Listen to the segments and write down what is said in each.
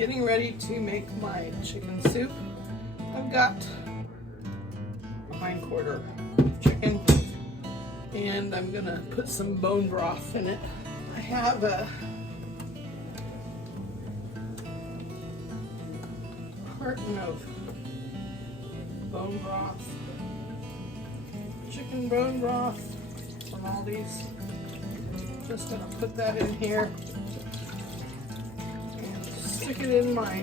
getting ready to make my chicken soup. I've got a hindquarter chicken and I'm gonna put some bone broth in it. I have a carton of bone broth, chicken bone broth from Aldi's. Just gonna put that in here and stick it in my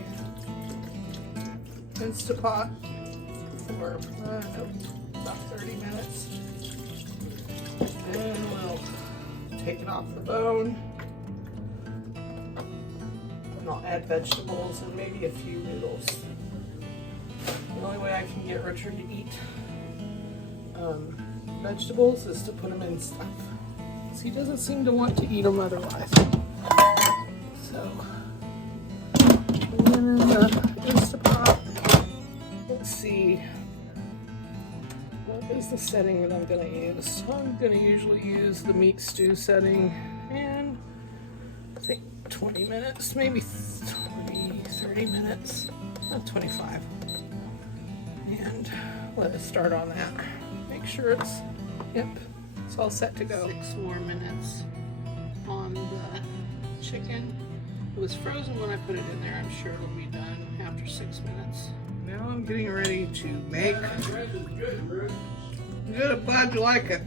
Instant-Pot for about 30 minutes. Then we'll take it off the bone and I'll add vegetables and maybe a few noodles. The only way I can get Richard to eat vegetables is to put them in stuff. So he doesn't seem to want to eat them otherwise. So, and then in the Instant-Pot, let's see, what is the setting that I'm going to use? I'm going to usually use the meat stew setting, and I think 20 minutes, maybe 20, 30 minutes, not 25. And let it start on that. Make sure it's, yep, it's all set to go. 6 more minutes on the chicken. It was frozen when I put it in there. I'm sure it'll be done after 6 minutes. Now I'm getting ready to make. Good, I'm glad you like it.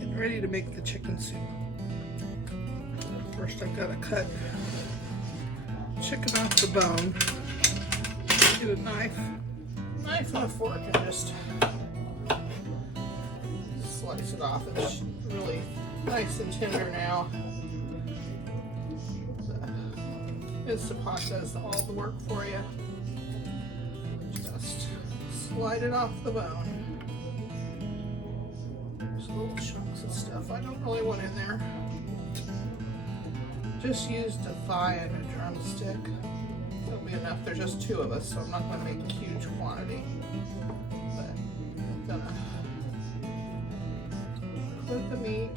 Getting ready to make the chicken soup. First I've got to cut chicken off the bone. Get a knife and a fork and just slice it off. It's really nice and tender now. The Instant-Pot does all the work for you. Just slide it off the bone. There's little chunks of stuff I don't really want in there. Just used a thigh and a drumstick. It'll be enough. There's just 2 of us, so I'm not going to make a huge quantity. But I'm gonna put the meat,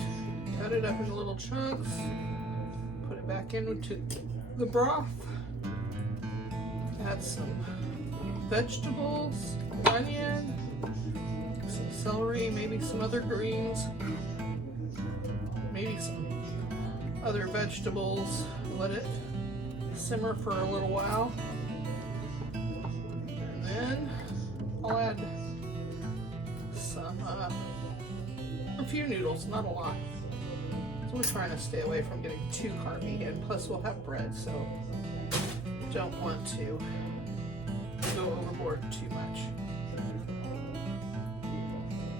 cut it up into little chunks, put it back into the broth, add some vegetables, onion, some celery, maybe some other greens, maybe some other vegetables. Let it simmer for a little while, and then I'll add some a few noodles, not a lot. So we're trying to stay away from getting too carby, and plus we'll have bread, so don't want to go overboard too much.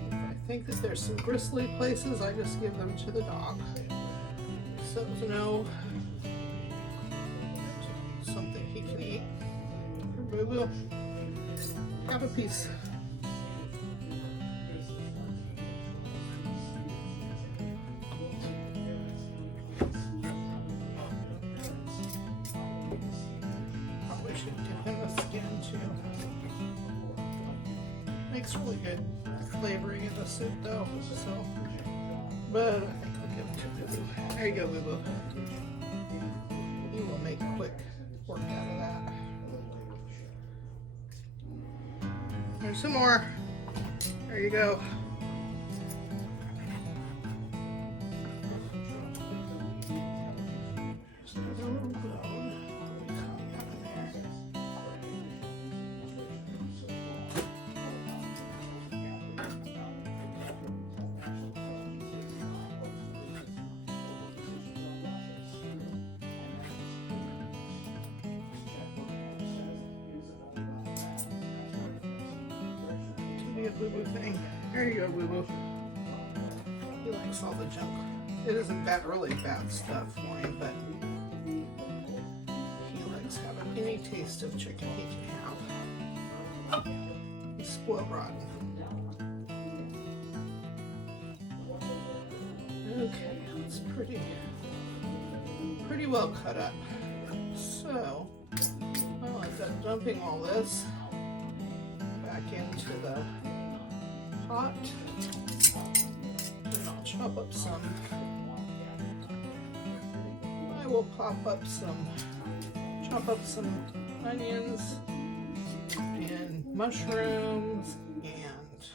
If I think that there's some gristly places, I just give them to the dog. So no, something he can eat. Boo Boo, have a piece. Probably should dip in the skin too. Makes really good flavoring in the soup though. So, but I think I'll give it to Boo Boo. There you go, Boo Boo. You will make quick work out of that. There's some more. There you go. Just a little bone. Boo Boo thing. There you go, Boo Boo. He likes all the junk. It isn't bad, really bad stuff for him, but he likes having any taste of chicken he can have. He's spoiled rotten. Okay, it's pretty well cut up. So, well, I've got dumping all this back into the pot. Then I'll chop up some. I I will chop up some onions and mushrooms, and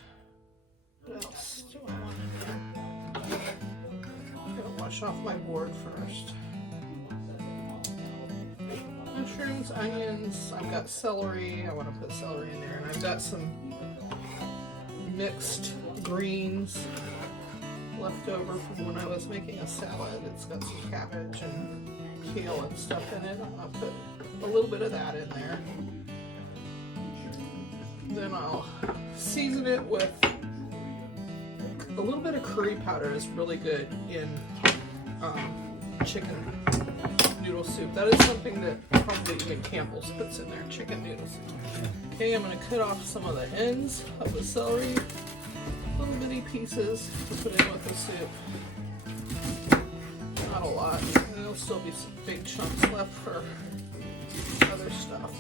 what else do I want in there? I'm gonna wash off my board first. Mushrooms, onions, I've got celery, I want to put celery in there, and I've got some mixed greens left over from when I was making a salad. It's got some cabbage and kale and stuff in it. I'll put a little bit of that in there. Then I'll season it with a little bit of curry powder. Is really good in chicken noodle soup. That is something that probably even Campbell's puts in their chicken noodle soup. Okay, I'm going to cut off some of the ends of the celery, little bitty pieces to put in with the soup. Not a lot. And there'll still be some big chunks left for other stuff.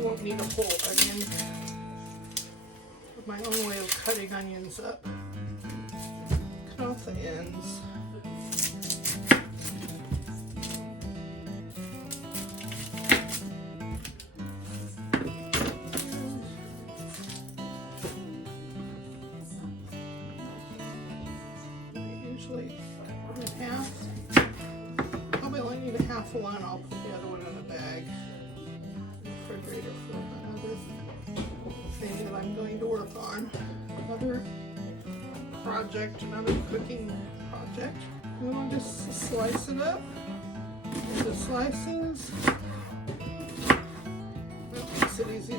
Won't need a whole onion. With my own way of cutting onions up. Cut off the ends. Usually half. Probably only need a half one. I'll put the other one in a bag. Refrigerator for another thing that I'm going to work on. Another project, another cooking project. We want to just slice it up into slices. That makes it easy to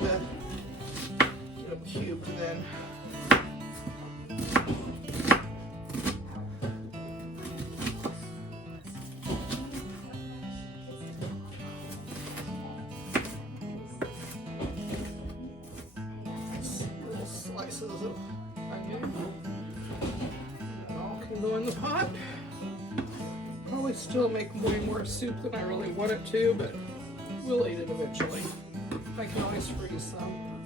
get them cubed then. Slices of onion. It all can go in the pot. Probably still make way more soup than I really want it to, but we'll eat it eventually. I can always freeze some.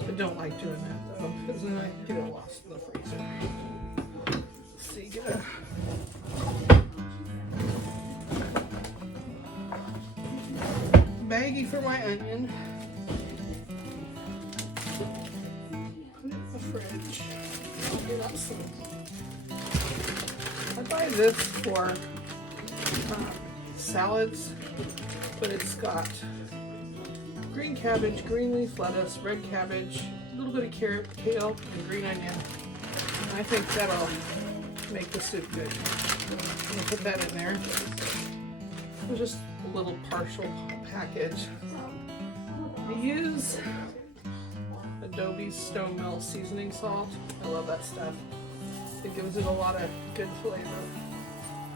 I don't like doing that though, because then I get it lost in the freezer. Let's see, get a baggie for my onion. Fridge. I'll get up some. I buy this for salads, but it's got green cabbage, green leaf lettuce, red cabbage, a little bit of carrot, kale, and green onion. And I think that'll make the soup good. I'm going to put that in there. It's just a little partial package. I use Adobe's Stone Mill seasoning salt. I love that stuff. It gives it a lot of good flavor.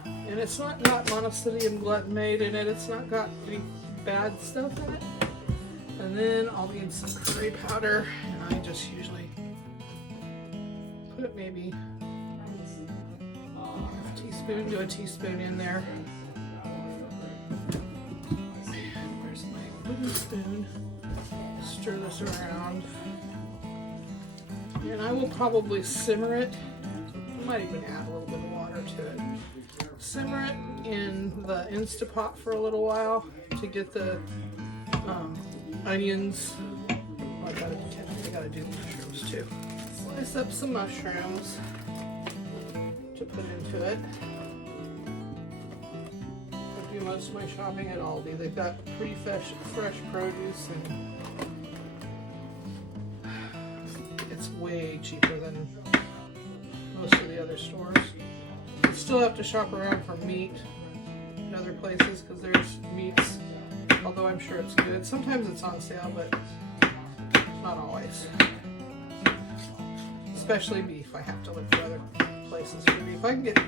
And it's not got monosodium glutamate in it. It's not got any bad stuff in it. And then I'll need some curry powder. And I just usually put maybe half a teaspoon to a teaspoon in there. Where's my wooden spoon? Stir this around. And I will probably simmer it. I might even add a little bit of water to it. Simmer it in the Instant-Pot for a little while to get the onions. Oh, I gotta do the mushrooms too. Slice up some mushrooms to put into it. I do most of my shopping at Aldi. They've got pretty fresh produce, and it's way cheaper than most of the other stores. You still have to shop around for meat in other places because there's meats, although I'm sure it's good. Sometimes it's on sale, but not always. Especially beef. I have to look for other places for beef. I can get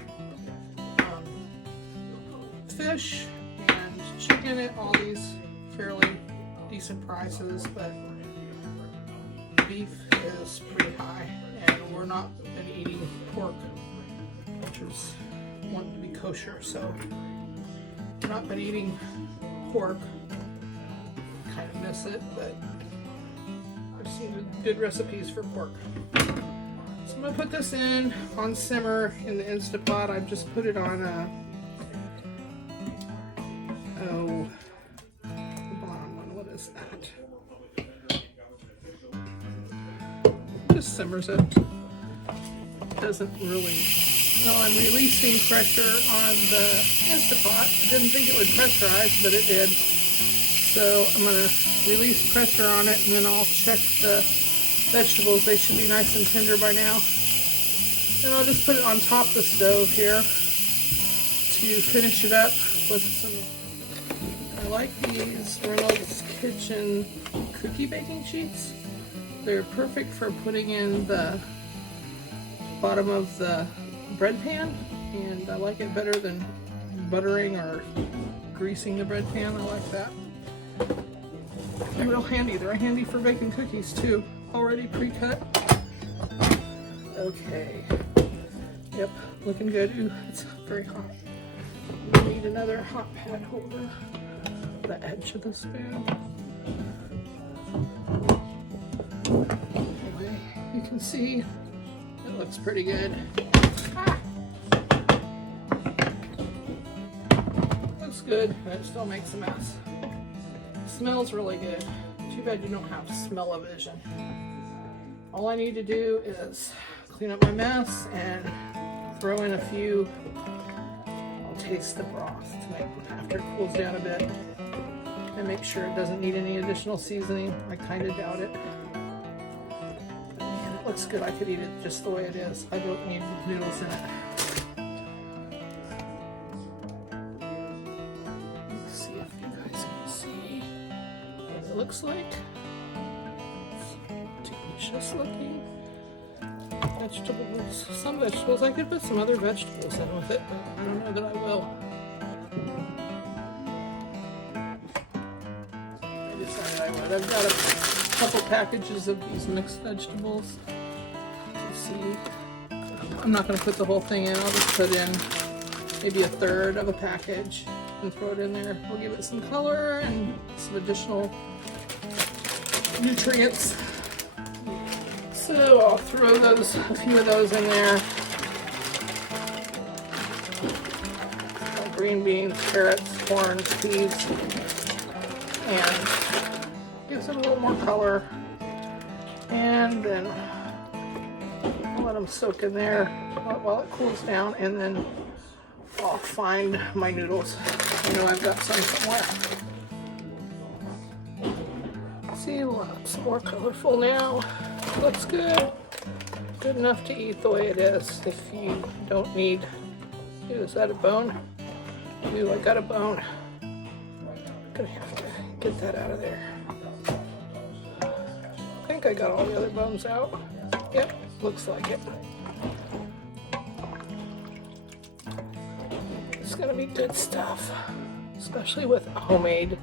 fish and chicken at Aldi's fairly decent prices, but beef is pretty high, and we're not been eating pork which is wanting to be kosher, so I've not been eating pork. Kind of miss it, but I've seen good recipes for pork. So I'm gonna put this in on simmer in the Instant-Pot. I've just put it on the bottom one. What is that? Just simmers it. Doesn't really. No, I'm releasing pressure on the Instant-Pot. I didn't think it would pressurize, but it did. So I'm gonna release pressure on it, and then I'll check the vegetables. They should be nice and tender by now. Then I'll just put it on top of the stove here to finish it up with some. I like these Reynolds Kitchen cookie baking sheets. They're perfect for putting in the bottom of the bread pan, and I like it better than buttering or greasing the bread pan. I like that. They're real handy. They're handy for baking cookies too. Already pre-cut. Okay. Yep, looking good. Ooh, it's very hot. I need another hot pad holder. The edge of the spoon. Anyway, you can see it looks pretty good. Ah! Looks good, but it still makes a mess. Smells really good. Too bad you don't have smell-o-vision. All I need to do is clean up my mess and throw in a few. I'll taste the broth to make after it cools down a bit, and make sure it doesn't need any additional seasoning. I kind of doubt it. Man, it looks good. I could eat it just the way it is. I don't need noodles in it. Let's see if you guys can see what it looks like. It's delicious looking. Vegetables. Some vegetables. I could put some other vegetables in with it, but I don't know that I will. I decided I would. I've got a couple packages of these mixed vegetables. You see, I'm not going to put the whole thing in. I'll just put in maybe a third of a package and throw it in there. We'll give it some color and some additional nutrients. So I'll throw a few of those in there. Green beans, carrots, corn, peas, and gives it a little more color. And then I'll let them soak in there while it cools down, and then I'll find my noodles. I know I've got some somewhere. See, lots more colorful now. Looks good. Good enough to eat the way it is. If you don't need, is that a bone? Ooh, I got a bone. Gonna have to get that out of there. I think I got all the other bones out. Yep, looks like it. It's gonna be good stuff, especially with homemade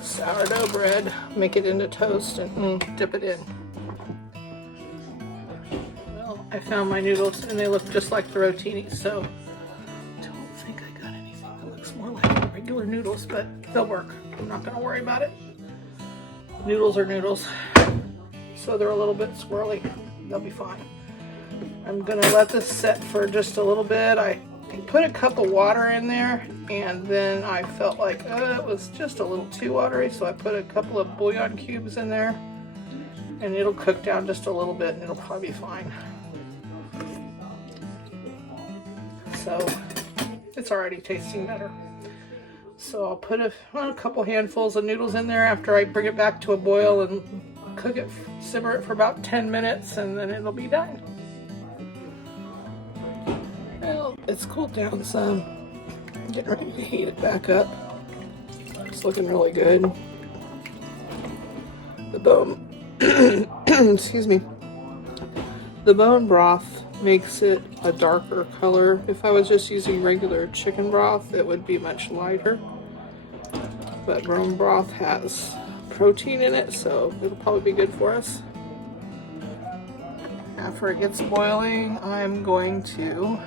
sourdough bread. Make it into toast and dip it in. Well, I found my noodles and they look just like the rotini, so I don't think I got anything that looks more like regular noodles, but they'll work. I'm not gonna worry about it. Noodles are noodles, so they're a little bit swirly. They'll be fine. I'm gonna let this set for just a little bit. I put a cup of water in there, and then I felt like it was just a little too watery, so I put a couple of bouillon cubes in there, and it'll cook down just a little bit, and it'll probably be fine. So it's already tasting better. So I'll put a couple handfuls of noodles in there after I bring it back to a boil and cook it, simmer it for about 10 minutes, and then it'll be done. Well, it's cooled down some. I'm getting ready to heat it back up. It's looking really good. The bone, excuse me. The bone broth makes it a darker color. If I was just using regular chicken broth, it would be much lighter. But bone broth has protein in it, so it'll probably be good for us. After it gets boiling, I'm going to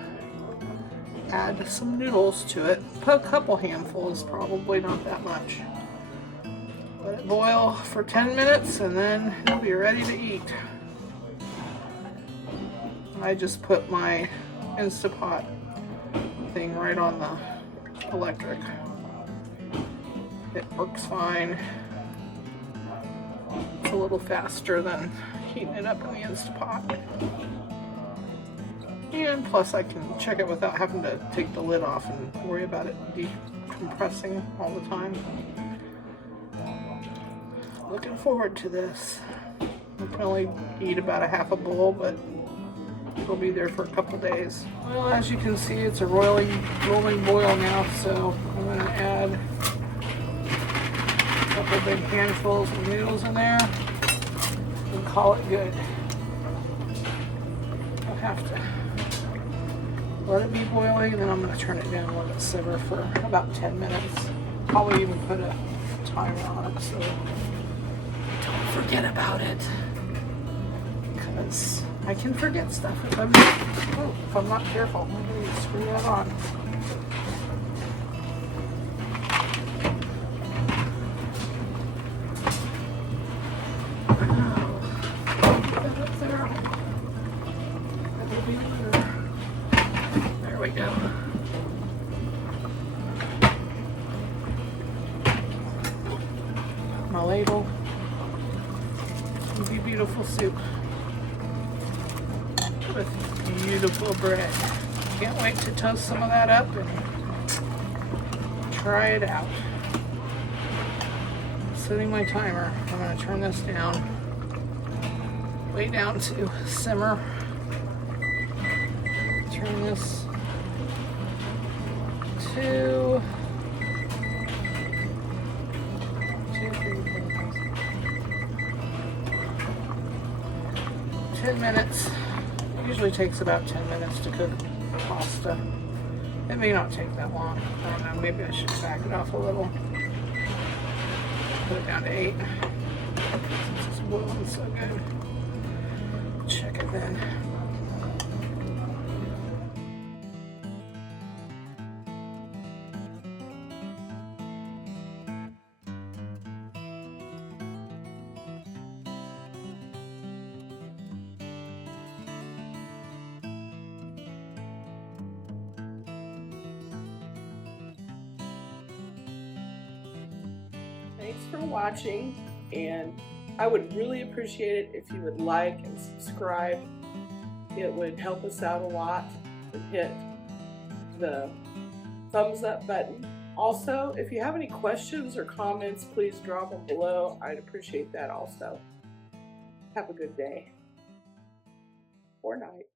add some noodles to it. Put a couple handfuls, probably not that much. Let it boil for 10 minutes and then it'll be ready to eat. I just put my Instant-Pot thing right on the electric. It works fine. It's a little faster than heating it up in the Instant-Pot. And plus I can check it without having to take the lid off and worry about it decompressing all the time. Looking forward to this. I can only eat about a half a bowl, but it'll be there for a couple days. Well, as you can see, it's a rolling boil now, so I'm going to add a couple big handfuls of noodles in there and call it good. I'll have to let it be boiling, and then I'm going to turn it down and let it simmer for about 10 minutes. Probably even put a timer on it so don't forget about it. Because I can forget stuff if I'm not careful. I'm going to screw that on. There we go. My ladle. Beautiful soup with beautiful bread. Can't wait to toast some of that up and try it out. Setting my timer. I'm going to turn this down, way down to simmer. Turn this to 10 minutes. It usually takes about 10 minutes to cook pasta. It may not take that long. I don't know, maybe I should back it off a little. Put it down to 8. Since it's boiling so good. Check it then. Thanks for watching, and I would really appreciate it if you would like and subscribe. It would help us out a lot, and hit the thumbs up button. Also, if you have any questions or comments, please drop them below. I'd appreciate that also. Have a good day or night.